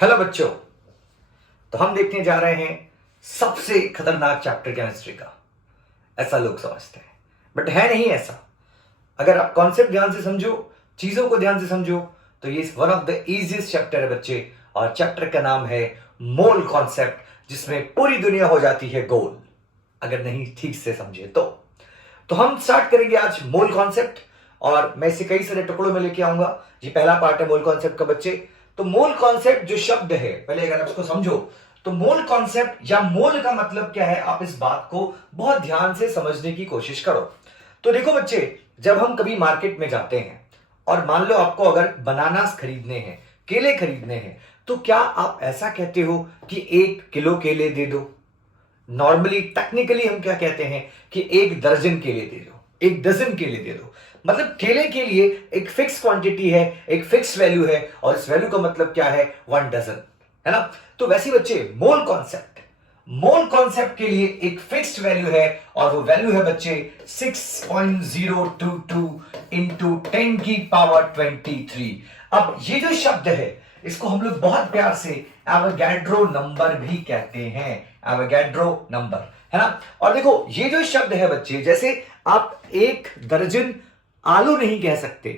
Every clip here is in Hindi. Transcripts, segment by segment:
हेलो बच्चों। तो हम देखने जा रहे हैं सबसे खतरनाक चैप्टर केमिस्ट्री का। ऐसा लोग समझते हैं, बट है नहीं ऐसा। अगर आप कॉन्सेप्ट ध्यान से समझो, चीजों को ध्यान से समझो, तो ये one of the easiest chapter है बच्चे। और चैप्टर का नाम है मोल कॉन्सेप्ट, जिसमें पूरी दुनिया हो जाती है गोल, अगर नहीं ठीक से समझे तो हम स्टार्ट करेंगे आज मोल कॉन्सेप्ट। और मैं इसे कई सारे टुकड़ों में लेके आऊंगा। ये पहला पार्ट है मोल कॉन्सेप्ट का बच्चे। तो मोल कॉन्सेप्ट जो शब्द है, पहले अगर आप इसको समझो तो मोल कॉन्सेप्ट या मोल का मतलब क्या है, आप इस बात को बहुत ध्यान से समझने की कोशिश करो। तो देखो बच्चे, जब हम कभी मार्केट में जाते हैं और मान लो आपको अगर बनानास खरीदने हैं, केले खरीदने हैं, तो क्या आप ऐसा कहते हो कि 1 किलो केले दे दो? नॉर्मली टेक्निकली हम क्या कहते हैं कि 1 दर्जन केले दे दो, 1 डजन केले दे दो। मतलब केले के लिए एक फिक्स क्वांटिटी है, एक फिक्स वैल्यू है, और इस वैल्यू का मतलब क्या है? 1 डजन, है ना। तो वैसे बच्चे मोल कॉन्सेप्ट के लिए एक फिक्स्ड वैल्यू है, और वो वैल्यू है बच्चे 6.022 इंटू 10⁻23। अब ये जो शब्द है, इसको हम लोग बहुत प्यार से एवोगैड्रो नंबर भी कहते हैं। एवोगैड्रो नंबर, है ना। और देखो, ये जो शब्द है बच्चे, जैसे आप 1 दर्जन आलू नहीं कह सकते,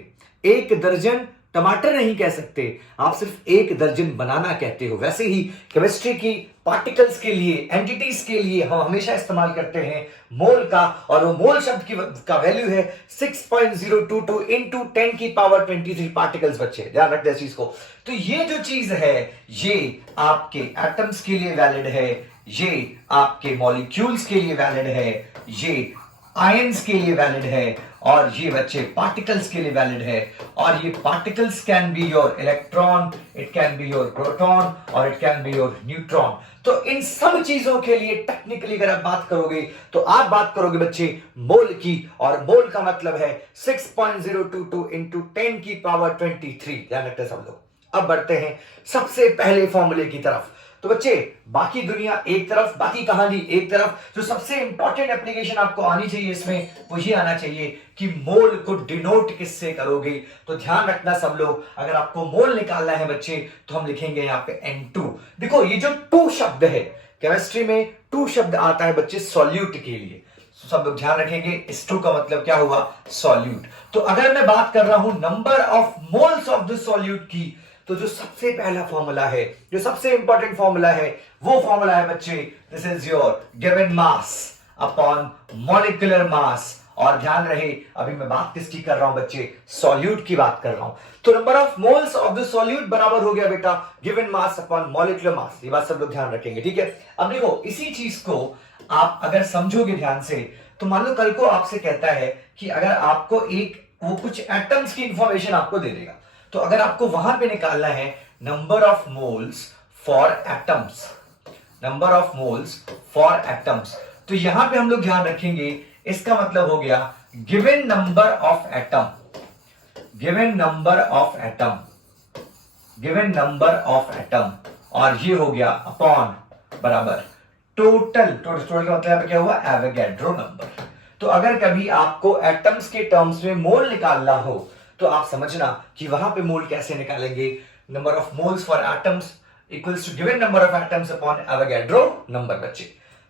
1 दर्जन टमाटर नहीं कह सकते, आप सिर्फ 1 दर्जन बनाना कहते हो। वैसे ही केमिस्ट्री की पार्टिकल्स के लिए, एंटिटीज के लिए हम हमेशा इस्तेमाल करते हैं मोल का, और वो मोल शब्द का वैल्यू है 6.022 इंटू 10⁻23 पार्टिकल्स। बच्चे ध्यान रखते हैं इस चीज को। तो ये जो चीज है, ये आपके एटम्स के लिए वैलिड है, ये आपके मॉलिक्यूल्स के लिए वैलिड है, ये आयंस के लिए वैलिड है, और ये बच्चे पार्टिकल्स के लिए वैलिड है। और ये particles can be your electron, it can be your proton, और it can be your neutron. तो इन सब चीजों के लिए टेक्निकली अगर आप बात करोगे, तो आप बात करोगे बच्चे मोल की, और मोल का मतलब है 6.022 इंटू 10⁻23। ध्यान रखते हैं सब लोग। अब बढ़ते हैं सबसे पहले फॉर्मूले की तरफ। तो बच्चे, बाकी दुनिया एक तरफ, बाकी कहानी एक तरफ, जो सबसे इंपॉर्टेंट एप्लीकेशन आपको आनी चाहिए इसमें, वो ये आना चाहिए कि मोल को डिनोट किससे करोगे। तो ध्यान रखना सब लोग, अगर आपको मोल निकालना है बच्चे, तो हम लिखेंगे यहाँ पे N2। देखो, ये जो 2 शब्द है, केमिस्ट्री में 2 शब्द आता है बच्चे सॉल्यूट के लिए। सब लोग ध्यान रखेंगे, इस 2 का मतलब क्या हुआ? सॉल्यूट। तो अगर मैं बात कर रहा हूं number of moles of the solute की, तो जो सबसे पहला फॉर्मूला है, जो सबसे इंपॉर्टेंट फॉर्मूला है, वो फॉर्मूला है बच्चे, this is your given mass upon molecular mass. और ध्यान रहे, अभी मैं बात किसकी कर रहा हूं बच्चे? सॉल्यूट की बात कर रहा हूं। तो number of moles of the solute बराबर हो गया बेटा given mass upon molecular mass. ये बात सब लोग ध्यान रखेंगे, ठीक है। अब देखो, इसी चीज को आप अगर समझोगे ध्यान से, तो मान लो कल को आपसे कहता है कि अगर आपको वो कुछ एटम्स की इंफॉर्मेशन आपको दे देगा, तो अगर आपको वहां पे निकालना है number of moles for atoms, number of moles for atoms, तो यहां पे हम लोग ध्यान रखेंगे, इसका मतलब हो गया given number of atom, given number of atom, given number of atom, और ये हो गया अपॉन बराबर टोटल का मतलब क्या हुआ? Avogadro number. तो अगर कभी आपको एटम्स के टर्म्स में मोल निकालना हो, तो आप समझना कि वहां पे मोल कैसे निकालेंगे। Number of moles for atoms equals to given number of atoms upon Avogadro number. बच्चे,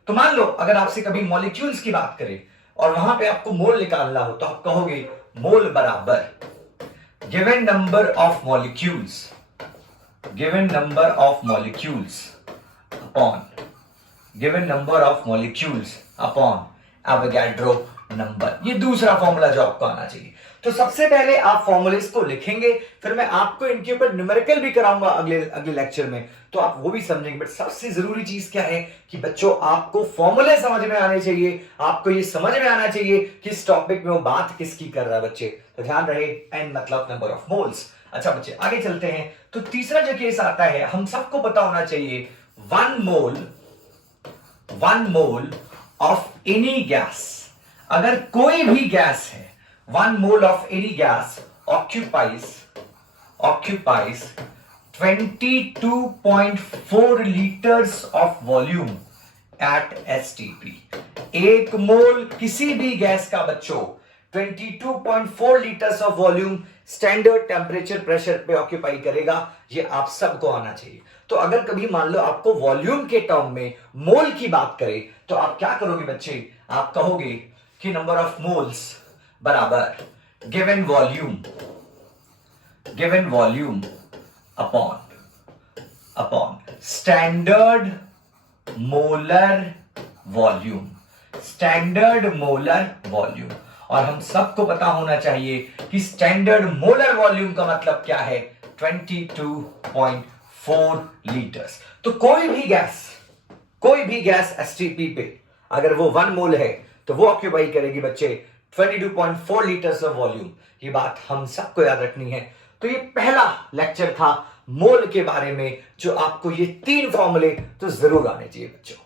तो मान लो अगर आपसे कभी मॉलिक्यूल्स की बात करें और वहां पे आपको मोल निकालना हो, तो आप कहोगे मोल बराबर given number of molecules, given number of molecules upon given number of molecules upon Avogadro number. ये दूसरा फॉर्मूला जो आपको आना चाहिए। तो सबसे पहले आप फॉर्मूलेस को लिखेंगे, फिर मैं आपको इनके ऊपर न्यूमेरिकल भी कराऊंगा अगले लेक्चर में, तो आप वो भी समझेंगे। बट सबसे जरूरी चीज क्या है कि बच्चों, आपको फॉर्मूले समझ में आने चाहिए, आपको ये समझ में आना चाहिए कि इस टॉपिक में वो बात किसकी कर रहा है बच्चे। तो ध्यान रहे, एन मतलब नंबर ऑफ मोल्स। अच्छा बच्चे, आगे चलते हैं। तो तीसरा जो केस आता है, हम सबको पता होना चाहिए 1 मोल ऑफ एनी गैस, अगर कोई भी गैस है, 1 mole of any gas occupies 22.4 liters of volume at STP। 1 मोल किसी भी गैस का बच्चों 22.4 litres of volume standard temperature pressure पे ऑक्यूपाई करेगा। ये आप सबको आना चाहिए। तो अगर कभी मान लो आपको वॉल्यूम के टर्म में मोल की बात करें तो आप क्या करोगे बच्चे, आप कहोगे कि नंबर ऑफ मोल्स बराबर given volume upon standard molar volume. और हम सबको पता होना चाहिए कि स्टैंडर्ड मोलर वॉल्यूम का मतलब क्या है, 22.4 लीटर्स। तो कोई भी गैस एसटीपी पे अगर वो 1 मोल है तो वो ऑक्यूपाई करेगी बच्चे 22.4 लीटर्स ऑफ वॉल्यूम। ये बात हम सबको याद रखनी है। तो ये पहला लेक्चर था मोल के बारे में, जो आपको ये 3 फॉर्मूले तो जरूर आने चाहिए बच्चों।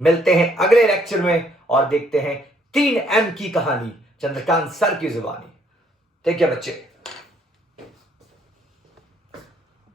मिलते हैं अगले लेक्चर में और देखते हैं 3M की कहानी चंद्रकांत सर की जुबानी। ठीक है बच्चे।